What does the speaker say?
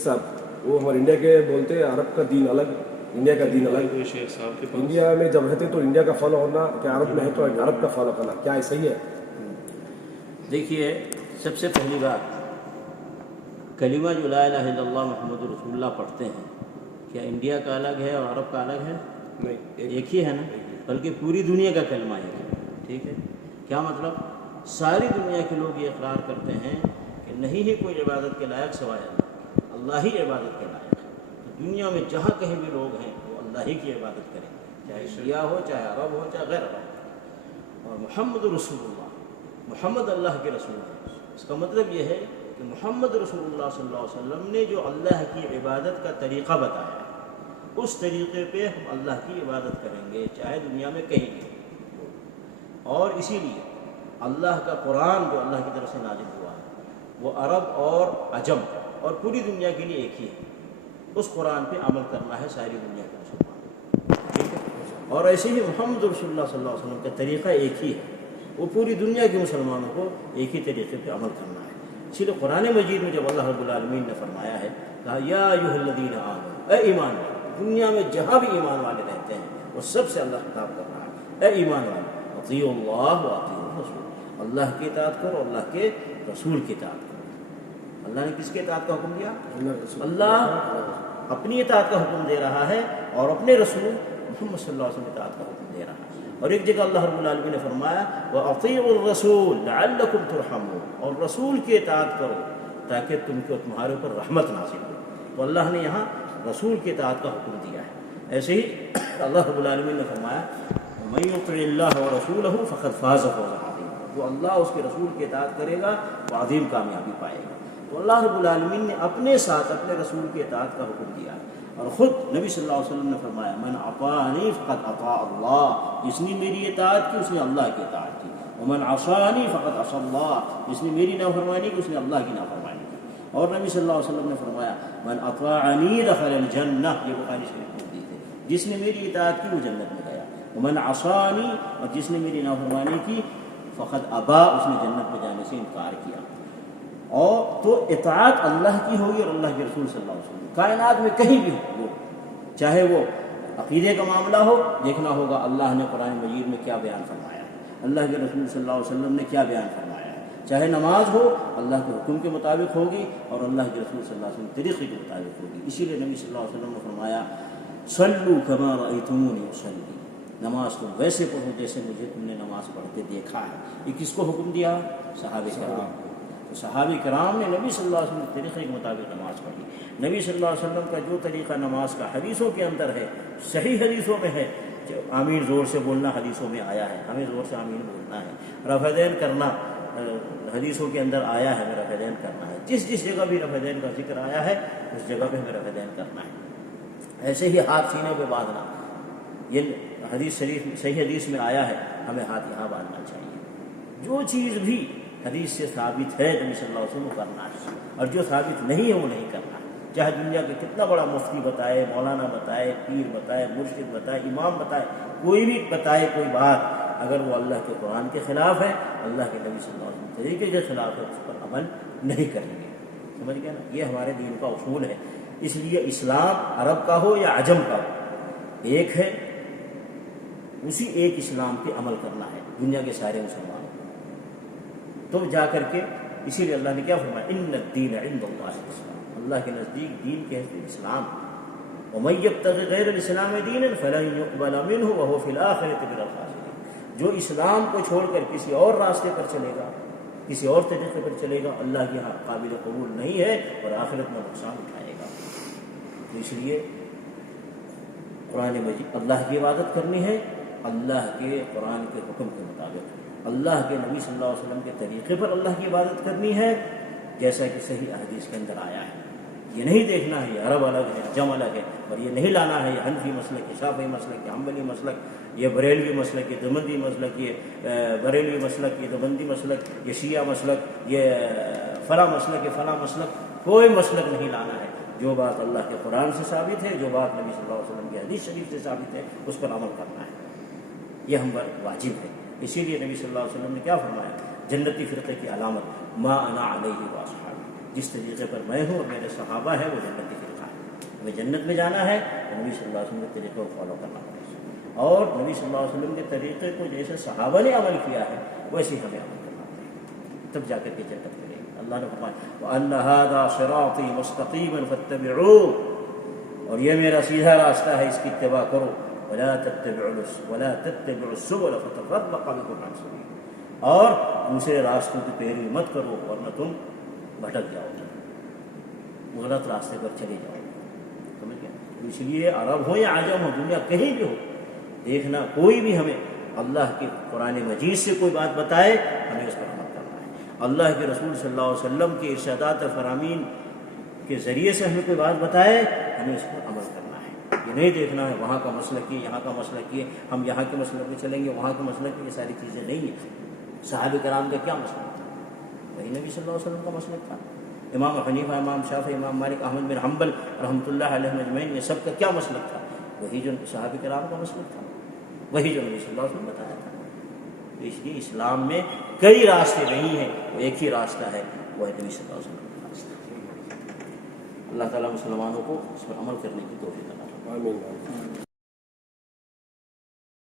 शेख साहब, वो हमारे इंडिया के बोलते हैं अरब का दीन अलग, इंडिया का दीन अलग। शेख साहब के पास इंडिया में जब रहते तो इंडिया का फॉलो होना, क्या अरब में है तो अरब का फॉलो करना, क्या ऐसा ही है? देखिए, सबसे पहली बात, कलिमा जो ला इलाहा इल्लल्लाह मुहम्मद रसूलुल्लाह पढ़ते हैं, क्या इंडिया का अलग है और अरब का अलग है? नहीं, एक ही है ना, बल्कि पूरी दुनिया का कलमा है। ठीक है, क्या मतलब? सारी दुनिया के लोग ये इकरार करते हैं कि नहीं ही कोई इबादत के लायक सिवाय अल्लाह ही इबादत के लायक है। तो दुनिया में जहाँ कहीं भी लोग हैं वो अल्लाह ही की इबादत करेंगे, चाहे शिया हो, चाहे अरब हो, चाहे गैर अरब हो। और मुहम्मद रसूलुल्लाह, मुहम्मद अल्लाह के रसूल है। इसका मतलब ये है कि मुहम्मद रसूलुल्लाह सल्लल्लाहु अलैहि वसल्लम ने जो अल्लाह की इबादत का तरीक़ा बताया है, उस तरीक़े पे हम अल्लाह की इबादत करेंगे, चाहे दुनिया में कहीं भी। और इसीलिए अल्लाह का कुरान जो अल्लाह की तरफ से नाजिल हुआ है वो अरब और अजम और पूरी दुनिया के लिए एक ही है। उस कुरान पे अमल करना है सारी दुनिया के मुसलमानों। ठीक है, और ऐसे ही मुहम्मद रसूलुल्लाह सल्लल्लाहु अलैहि वसल्लम का तरीक़ा एक ही है, वो पूरी दुनिया के मुसलमानों को एक ही तरीक़े पे अमल करना है। इसीलिए कुरान मजीद में जब अल्लाह रब्बुल आलमीन ने फरमाया है, कहा या अय्युहल्लज़ीना आमनू, ए ईमान वाले, दुनिया में जहाँ भी ईमान वाले रहते हैं वो सबसे अल्लाह खिताब कर रहा है, ए ईमान वाले, अतीउल्लाह व अतीउर रसूल, अल्लाह की इताअत करो, अल्लाह के रसूल की इताअत करो। अल्लाह ने किसके इताअत का हुक्म दिया? अल्लाह अपनी इताअत का हुक्म दे रहा है और अपने रसूल मोहम्मद सल्लल्लाहु अलैहि वसल्लम इताअत का हुक्म दे रहा है। और एक जगह अल्लाह रब्बुल आलमीन ने फरमाया व अतीउर रसूल लअल्लकुम तुरहमून, और रसूल की इताअत करो ताकि तुम्हारे ऊपर रहमत नाज़िल हो। तो अल्लाह ने यहाँ रसूल की इताअत का हुक्म दिया है। ऐसे ही अल्लाह रब्बुल आलमीन ने फरमाया मन युतिइल्लाह व रसूलहु फ़क़द फ़ाज़ फ़ौज़न अज़ीमा, जो अल्लाह उसके रसूल की इताअत करेगा वो अज़ीम कामयाबी पाएगा। तो अल्लाह रब्बुल आलमीन ने अपने साथ अपने रसूल की इताअत का हुक्म दिया है। और ख़ुद नबी सल्लल्लाहु अलैहि वसल्लम ने फरमाया मन अताअनी फ़क़द अता अल्लाह, जिसने मेरी इताअत की उसने अल्लाह की इताअत की, वमन असानी फ़क़द असल्लाह, जिसने मेरी नाफरमानी की उसने अल्लाह की नाफरमानी की। और नबी सल्लल्लाहु अलैहि वसल्लम ने फरमाया मन अताअनी दख़लल जन्नह, ये बुखारी शरीफ में हदीस है, जिसने मेरी इताअत की वो जन्नत में गया। वमन असानी, और जिसने मेरी नाफरमानी की, फ़क़द अबा, उसने जन्नत में जाने से इनकार किया। और तो इताअत अल्लाह की होगी और अल्लाह के रसूल सल्लल्लाहु अलैहि वसल्लम, कायनात में कहीं भी हो, चाहे वो अक़ीदे का मामला हो, देखना होगा अल्लाह ने कुरान मजीद में क्या बयान फरमाया है, अल्लाह के रसूल सल्लल्लाहु अलैहि वसल्लम ने क्या बयान फरमाया है। चाहे नमाज हो अल्लाह के हुक्म के मुताबिक होगी और अल्लाह के रसूल सल्लल्लाहु अलैहि वसल्लम तरीक़े के मुताबिक होगी। इसीलिए नबी सल्लल्लाहु अलैहि वसल्लम ने फरमाया सल्लू कमा रअयतुमूनी उसल्ली, नमाज तुम वैसे पढ़ो जैसे मुझे तुमने नमाज पढ़ते देखा है। ये किसको हुक्म दिया? सहाबे किराम। तो सहाबे किराम ने नबी सल्लल्लाहु अलैहि वसल्लम के तरीक़े के मुताबिक नमाज पढ़ी। नबी सल्लल्लाहु अलैहि वसल्लम का जो तरीक़ा नमाज का हदीसों के अंदर है, सही हदीसों में है, आमीन ज़ोर से बोलना हदीसों में आया है, हमें ज़ोर से आमीन बोलना है। रफ़अदैन करना हदीसों के अंदर आया है, हमें रफ़अदैन करना है। जिस जिस जगह भी रफ़अदैन का जिक्र आया है उस जगह पे हमें रफ़अदैन करना है। ऐसे ही हाथ सीने पे बांधना, ये हदीस शरीफ सही हदीस में आया है, हमें हाथ यहाँ बांधना चाहिए। जो चीज़ भी हदीस से साबित है नबी सल्लल्लाहु अलैहि वसल्लम करना है, और जो साबित नहीं है वो नहीं करना। चाहे दुनिया के कितना बड़ा मुफ्ती बताए, मौलाना बताए, पीर बताए, मुर्शिद बताए, इमाम बताए, कोई भी बताए कोई बात, अगर वो अल्लाह के कुरान के ख़िलाफ़ है, अल्लाह के नबी सल्लल्लाहु अलैहि वसल्लम तरीके के ख़िलाफ़ है, उस पर अमल नहीं करेंगे। समझ गया ना? ये हमारे दीन का उसूल है। इसलिए इस्लाम अरब का हो या अजम का हो, एक है, उसी एक इस्लाम पे अमल करना है दुनिया के सारे मुसलमानों को। तो जा करके इसीलिए अल्लाह ने क्या फरमाया इन्नद्दीन इंदल्लाहिल इस्लाम, अल्लाह के नज़दीक दीन के है इस्लाम। वमन यब्तग़ि गैरल इस्लाम दीनन फलन युक़बल मिन्हु व हुवा फ़िल आख़िरति मिनल ख़ासिरीन, जो इस्लाम को छोड़कर किसी और रास्ते पर चलेगा, किसी और तरीक़े पर चलेगा, अल्लाह के यहाँ काबिल कबूल नहीं है और आखिरत में नुकसान उठाएगा। तो इसलिए कुरान मजीद अल्लाह की इबादत करनी है, अल्लाह के कुरान के हुक्म के मुताबिक, अल्लाह के नबी सल्लल्लाहु अलैहि वसल्लम के तरीक़े पर अल्लाह की इबादत करनी है, जैसा कि सही हदीस के अंदर आया है। ये नहीं देखना है ये अरब अलग है, अजम अलग है, और ये नहीं लाना है ये हनफी मसलक, ये शाफ़ी मसलक, ये हम्बली मसलक, ये बरेलवी मसलक, ये देवबंदी मसलक, ये बरेलवी मसलक, ये देवबंदी मसलक, ये शिया मसलक, ये फ़ला मसलक, ये फ़ला मसलक, कोई मसलक नहीं लाना है। जो बात अल्लाह के कुरान से साबित है, जो बात नबी सल्लल्लाहु अलैहि वसल्लम की हदीस शरीफ से साबित है, उस पर अमल करना है, ये हम पर वाजिब है। इसीलिए नबी सल्लल्लाहु अलैहि वसल्लम ने क्या फरमाया, जन्नती फ़िरक़े की अलामत मा अना अलैहि व अस्हाबी, جس طریقے پر میں ہوں اور میرے صحابہ ہیں وہ جنتی فرقہ ہے. ہمیں جنت میں جانا ہے تو نبی صلی اللہ علیہ وسلم کے طریقے کو فالو کرنا پڑے گا، اور نبی صلی اللہ علیہ وسلم کے طریقے کو جیسے صحابہ نے عمل کیا ہے ویسے ہی ہمیں عمل کرنا پڑے گا، تب جا کر کے جنت ملے گی. اللہ نے فرمایا وَأَنَّ هَذَا صِرَاطِي مُسْتَقِيمًا فَاتَّبِعُوهُ، اور یہ میرا سیدھا راستہ ہے، اس کی اتباع کرو. وَلَا تَتَّبِعُوا السُّبُلَ فَتَفَرَّقَ بِكُمْ عَنْ سَبِيلِهِ، اور دوسرے راستوں کی پیروی مت کرو ورنہ تم بھٹک جاؤ گے، غلط راستے پر چلے جاؤ گے. سمجھ گئے؟ اس لیے عرب ہو یا عجم ہو، دنیا کہیں بھی ہو، دیکھنا کوئی بھی ہمیں اللہ کے قرآن مجید سے کوئی بات بتائے ہمیں اس پر عمل کرنا ہے. اللہ کے رسول صلی اللہ علیہ وسلم کے ارشادات فرامین کے ذریعے سے ہمیں کوئی بات بتائے ہمیں اس پر عمل کرنا ہے. یہ نہیں دیکھنا ہے وہاں کا مسلک یہ، یہاں کا مسلک یہ، ہم یہاں کے مسلک میں چلیں گے وہاں کے مسلک میں، یہ ساری چیزیں نہیں ہیں. صحابہ کرام کا کیا مسلک تھا؟ وہی نبی صلی اللہ علیہ وسلم کا مسلک تھا. امام حنیفہ، امام شافعی، امام مالک، احمد بن حنبل رحمۃ اللہ علیہ اجمعین، یہ سب کا کیا مسلک تھا؟ وہی جو صحابہ کرام کا مسلک تھا، وہی جو نبی صلی اللہ علیہ وسلم بتایا تھا. اس لیے اسلام میں کئی راستے نہیں ہیں، وہ ایک ہی راستہ ہے، وہ ہے نبی صلی اللہ علیہ وسلم کا راستہ. اللہ تعالیٰ مسلمانوں کو اس پر عمل کرنے کی توفیق عطا فرمائے. آمین.